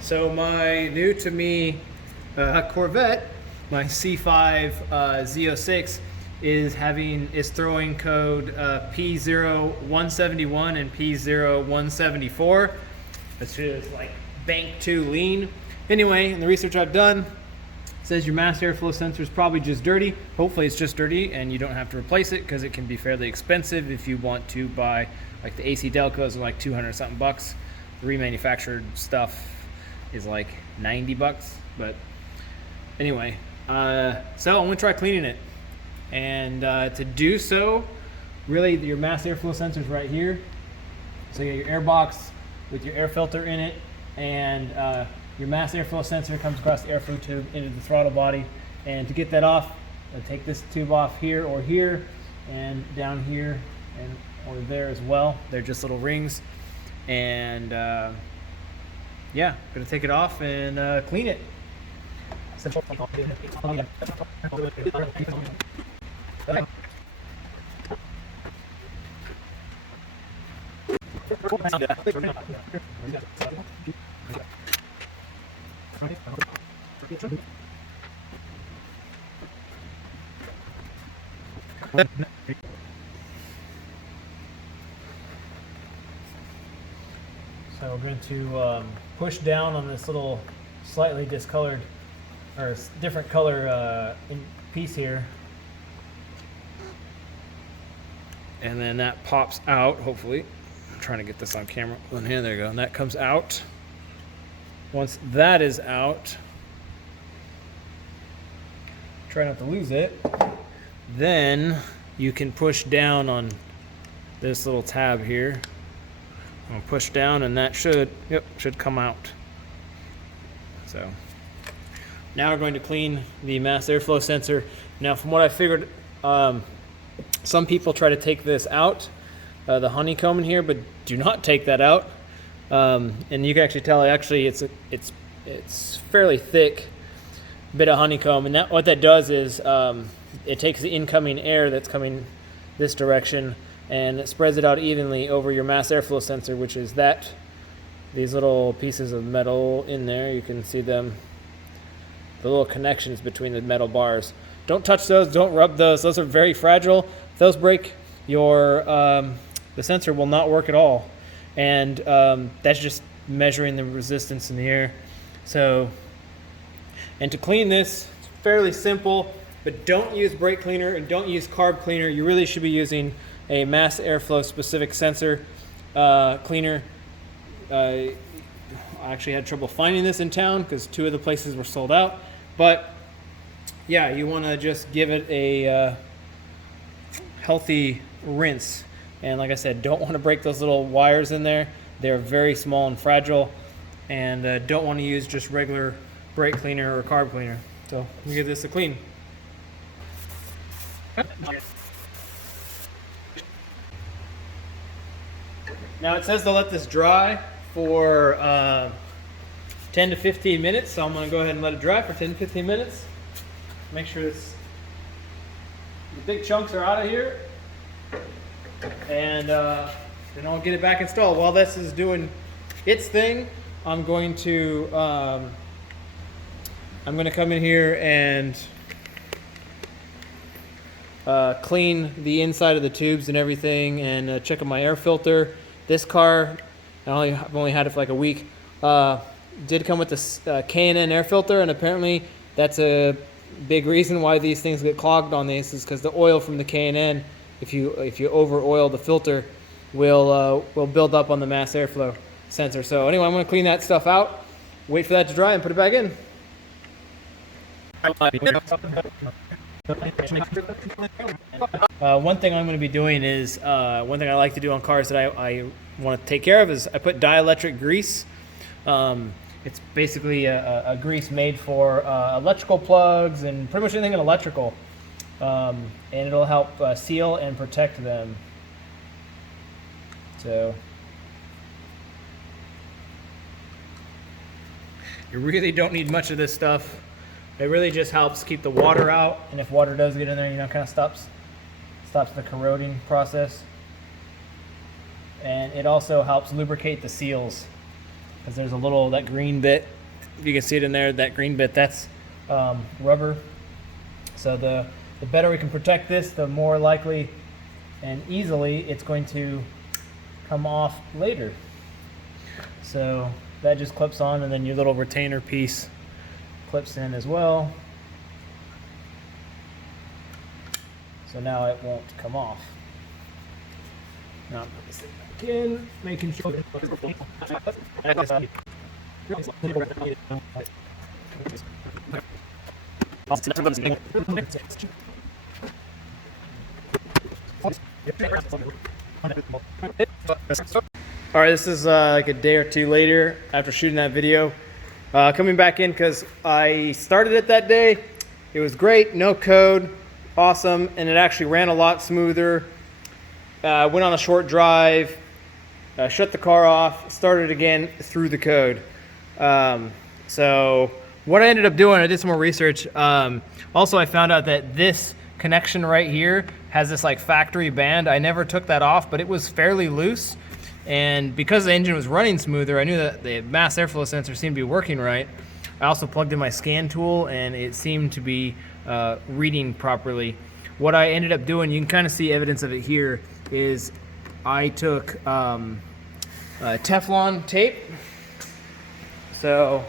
So my new to me Corvette, my C5 Z06, is throwing code P0171 and P0174, which is like bank 2 lean. Anyway, in the research I've done, it says your mass airflow sensor is probably just dirty. Hopefully it's just dirty and you don't have to replace it, because it can be fairly expensive if you want to buy, like the AC Delcos are like 200 something bucks. The remanufactured stuff is like 90 bucks. But anyway, so I'm gonna try cleaning it. And to do so, really your mass airflow sensor is right here. So you got your air box with your air filter in it, and your mass airflow sensor comes across the airflow tube into the throttle body. And to get that off, take this tube off here or here, and down here, and or there as well. They're just little rings. And yeah, gonna take it off and clean it. So we're going to push down on this little slightly discolored or different color piece here. And then that pops out, hopefully. I'm trying to get this on camera. One hand, there you go. And that comes out. Once that is out, try not to lose it, then you can push down on this little tab here. I'm gonna push down and that should come out. So now we're going to clean the mass airflow sensor. Now from what I figured, some people try to take this out, the honeycomb in here, but do not take that out. And you can actually tell it's fairly thick bit of honeycomb, and what that does is it takes the incoming air that's coming this direction and it spreads it out evenly over your mass airflow sensor, which is these little pieces of metal in there. You can see them, the little connections between the metal bars. Don't touch those, don't rub those. Those are very fragile. If those break, the sensor will not work at all. And that's just measuring the resistance in the air. So, and to clean this, it's fairly simple, but don't use brake cleaner and don't use carb cleaner. You really should be using a mass airflow specific sensor cleaner. I actually had trouble finding this in town because 2 of the places were sold out. But yeah, you want to just give it a healthy rinse. And like I said, don't want to break those little wires in there. They're very small and fragile, and don't want to use just regular brake cleaner or carb cleaner. So let me give this a clean. Now it says to let this dry for 10 to 15 minutes, so I'm going to go ahead and let it dry for 10 to 15 minutes. Make sure the big chunks are out of here, and then I'll get it back installed. While this is doing its thing, I'm going to come in here and clean the inside of the tubes and everything, and check on my air filter. This car, I've only had it for like a week, did come with this K&N air filter, and apparently that's a big reason why these things get clogged on these, is because the oil from the K&N, if you over oil the filter, will build up on the mass airflow sensor. So anyway, I'm going to clean that stuff out, wait for that to dry, and put it back in. One thing I'm going to be doing is, one thing I like to do on cars that I want to take care of is I put dielectric grease. It's basically a grease made for electrical plugs and pretty much anything in electrical. And it'll help seal and protect them. So you really don't need much of this stuff. It really just helps keep the water out, and if water does get in there, kind of stops the corroding process. And it also helps lubricate the seals because there's a little, that green bit, if you can see it in there, that green bit, that's rubber. So the better we can protect this, the more likely and easily it's going to come off later. So that just clips on, and then your little retainer piece clips in as well. So now it won't come off. Now I'm putting this thing back in, making sure. All right, this is like a day or two later after shooting that video. Coming back in because I started it that day. It was great, no code, awesome, and it actually ran a lot smoother. Went on a short drive, shut the car off, started again through the code. So what I ended up doing, I did some more research. Also, I found out that this connection right here has this like factory band. I never took that off, but it was fairly loose. And because the engine was running smoother, I knew that the mass airflow sensor seemed to be working right. I also plugged in my scan tool, and it seemed to be reading properly. What I ended up doing, you can kind of see evidence of it here, is I took Teflon tape. So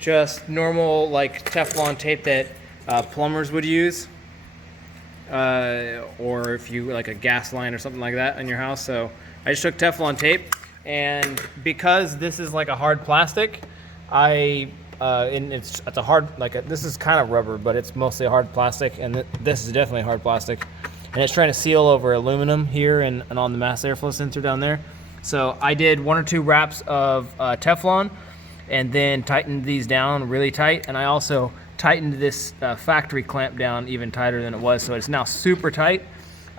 just normal like Teflon tape that plumbers would use, or if you like a gas line or something like that in your house. So I just took Teflon tape, and because this is like a hard plastic, and it's a hard, this is kind of rubber, but it's mostly a hard plastic, and this is definitely hard plastic, and it's trying to seal over aluminum here and on the mass airflow sensor down there. So I did 1 or 2 wraps of Teflon, and then tightened these down really tight, and I also tightened this factory clamp down even tighter than it was, so it's now super tight.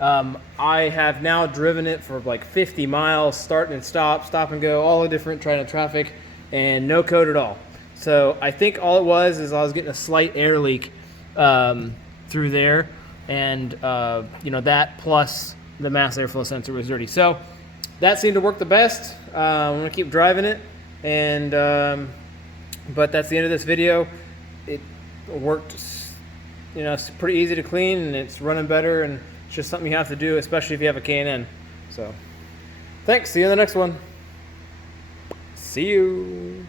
I have now driven it for like 50 miles, start and stop and go, all the different trying to traffic, and no code at all. So I think all it was is I was getting a slight air leak through there, and that plus the mass airflow sensor was dirty. So that seemed to work the best. I'm gonna keep driving it, and but that's the end of this video. It worked, it's pretty easy to clean, and it's running better, and it's just something you have to do, especially if you have a K&N. So thanks, see you in the next one. See you.